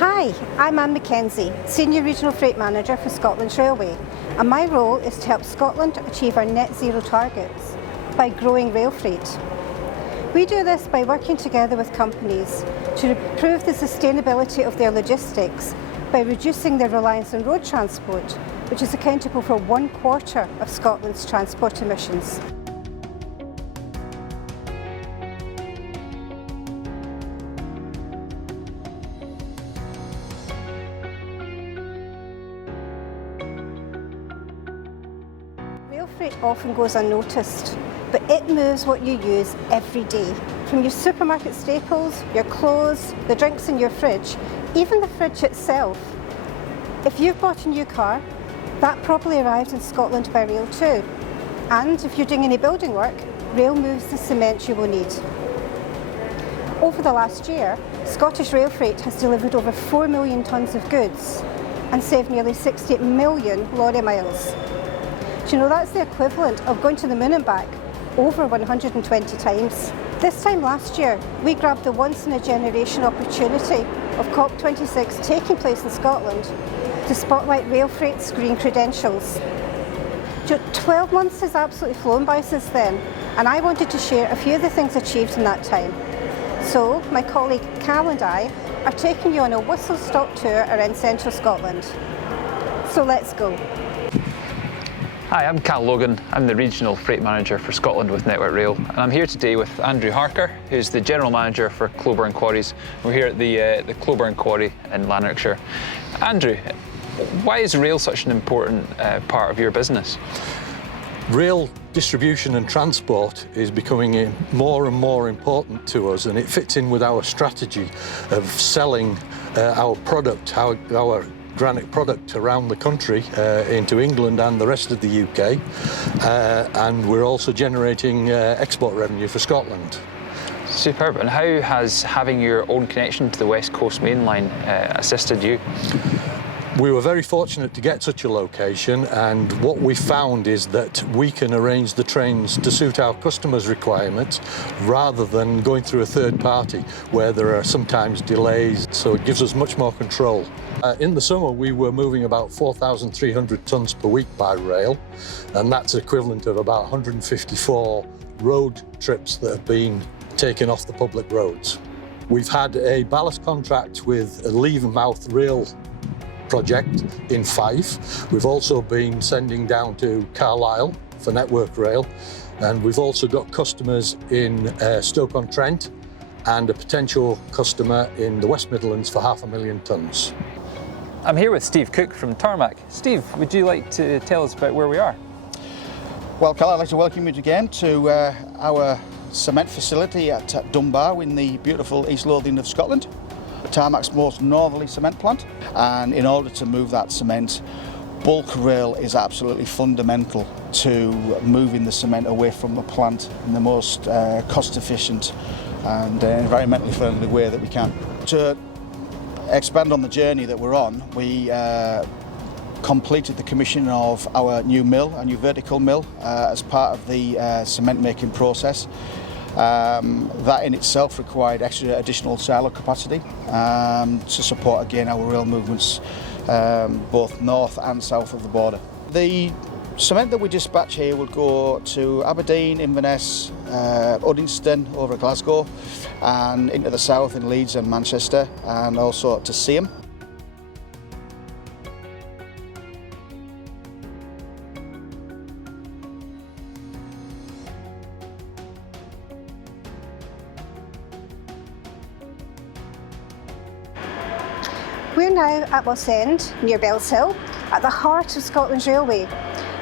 Hi, I'm Anne Mackenzie, Senior Regional Freight Manager for Scotland's Railway, and my role is to help Scotland achieve our net zero targets by growing rail freight. We do this by working together with companies to improve the sustainability of their logistics by reducing their reliance on road transport, which is accountable for 1/4 of Scotland's transport emissions. Rail freight often goes unnoticed, but it moves what you use every day. From your supermarket staples, your clothes, the drinks in your fridge, even the fridge itself. If you've bought a new car, that probably arrived in Scotland by rail too. And if you're doing any building work, rail moves the cement you will need. Over the last year, Scottish rail freight has delivered over 4 million tonnes of goods and saved nearly 68 million lorry miles. Do you know that's the equivalent of going to the moon and back over 120 times? This time last year, we grabbed the once-in-a-generation opportunity of COP26 taking place in Scotland to spotlight rail freight's green credentials. 12 months has absolutely flown by since then, and I wanted to share a few of the things achieved in that time. So, my colleague Cal and I are taking you on a whistle-stop tour around central Scotland. So let's go. Hi, I'm Cal Logan. I'm the Regional Freight Manager for Scotland with Network Rail, and I'm here today with Andrew Harker, who's the General Manager for Coburn Quarries. We're here at the Coburn Quarry in Lanarkshire. Andrew, why is rail such an important part of your business? Rail distribution and transport is becoming more and more important to us, and it fits in with our strategy of selling our product, our granite product around the country into England and the rest of the UK, and we're also generating export revenue for Scotland. Superb. And how has having your own connection to the West Coast Main Line assisted you? We were very fortunate to get such a location, and what we found is that we can arrange the trains to suit our customers' requirements rather than going through a third party where there are sometimes delays, so it gives us much more control. In the summer we were moving about 4,300 tonnes per week by rail, and that's equivalent of about 154 road trips that have been taken off the public roads. We've had a ballast contract with a Leavenmouth rail project in Fife. We've also been sending down to Carlisle for Network Rail, and we've also got customers in Stoke-on-Trent and a potential customer in the West Midlands for 500,000 tonnes. I'm here with Steve Cook from Tarmac. Steve, would you like to tell us about where we are? Well, Cal, I'd like to welcome you again to our cement facility at Dunbar in the beautiful East Lothian of Scotland. Tarmac's most northerly cement plant, and in order to move that cement, bulk rail is absolutely fundamental to moving the cement away from the plant in the most cost efficient and environmentally friendly way that we can. To expand on the journey that we're on, we completed the commissioning of our new mill, a new vertical mill, as part of the cement making process. That in itself required additional silo capacity to support again our rail movements both north and south of the border. The cement that we dispatch here will go to Aberdeen, Inverness, Uddingston over Glasgow, and into the south in Leeds and Manchester, and also to Seaham. We're now at Wellsend, near Bellshill, at the heart of Scotland's railway.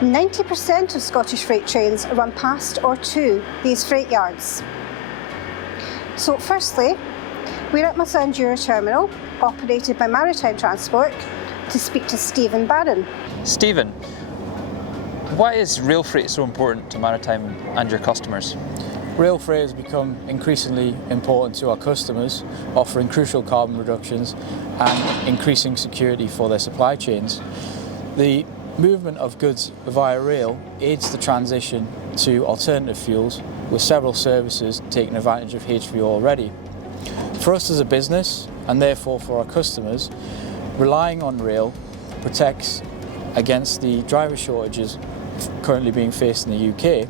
90% of Scottish freight trains run past or to these freight yards. So firstly, we're at Musandura Terminal, operated by Maritime Transport, to speak to Stephen Barron. Stephen, why is rail freight so important to Maritime and your customers? Rail freight has become increasingly important to our customers, offering crucial carbon reductions and increasing security for their supply chains. The movement of goods via rail aids the transition to alternative fuels, with several services taking advantage of HVO already. For us as a business, and therefore for our customers, relying on rail protects against the driver shortages currently being faced in the UK,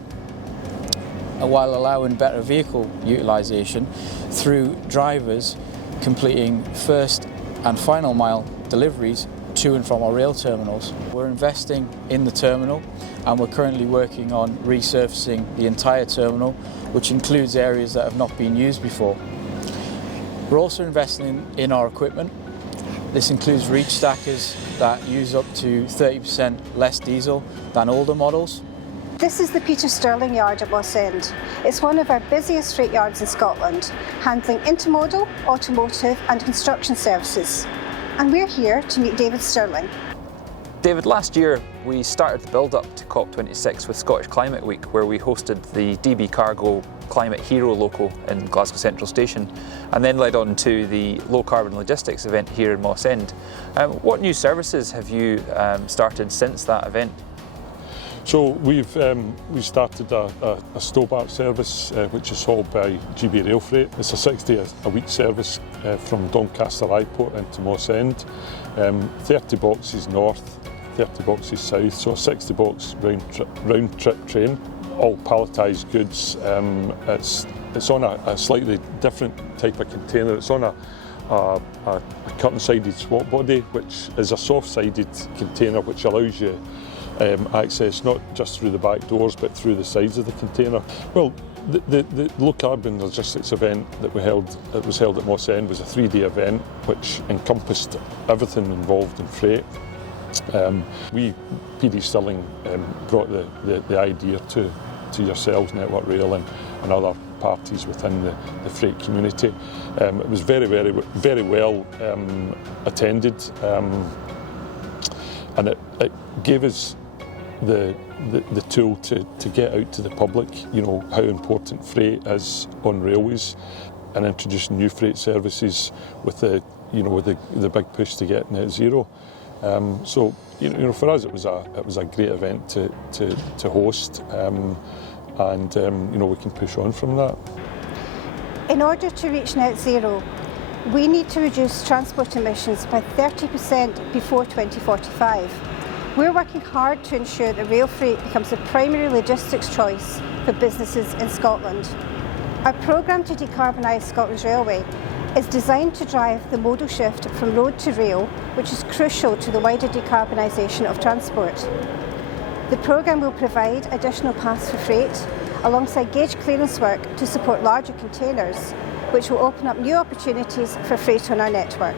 while allowing better vehicle utilisation through drivers completing first and final mile deliveries to and from our rail terminals. We're investing in the terminal, and we're currently working on resurfacing the entire terminal, which includes areas that have not been used before. We're also investing in our equipment. This includes reach stackers that use up to 30% less diesel than older models. This is the Peter Stirling yard at Moss End. It's one of our busiest freight yards in Scotland, handling intermodal, automotive and construction services. And we're here to meet David Stirling. David, last year we started the build-up to COP26 with Scottish Climate Week, where we hosted the DB Cargo Climate Hero loco in Glasgow Central Station, and then led on to the Low Carbon Logistics event here in Moss End. What new services have you started since that event? So we started a Stobart service which is hauled by GB Rail Freight. It's a 60-a-week service from Doncaster Airport into Moss End. 30 boxes north, 30 boxes south, so a 60-box round trip train, all palletised goods. It's on a slightly different type of container. It's on a curtain-sided swap body, which is a soft-sided container which allows you access not just through the back doors but through the sides of the container. Well, the Low Carbon Logistics event that was held at Moss End was a 3-day event which encompassed everything involved in freight. We, PD Stirling, brought the idea to yourselves, Network Rail, and other parties within the freight community. It was very well attended, and it gave us the tool to get out to the public, you know, how important freight is on railways, and introducing new freight services with the big push to get net zero. So you know, for us it was a great event to host, and you know, we can push on from that. In order to reach net zero, we need to reduce transport emissions by 30% before 2045. We're working hard to ensure that rail freight becomes the primary logistics choice for businesses in Scotland. Our programme to decarbonise Scotland's railway is designed to drive the modal shift from road to rail, which is crucial to the wider decarbonisation of transport. The programme will provide additional paths for freight, alongside gauge clearance work to support larger containers, which will open up new opportunities for freight on our network.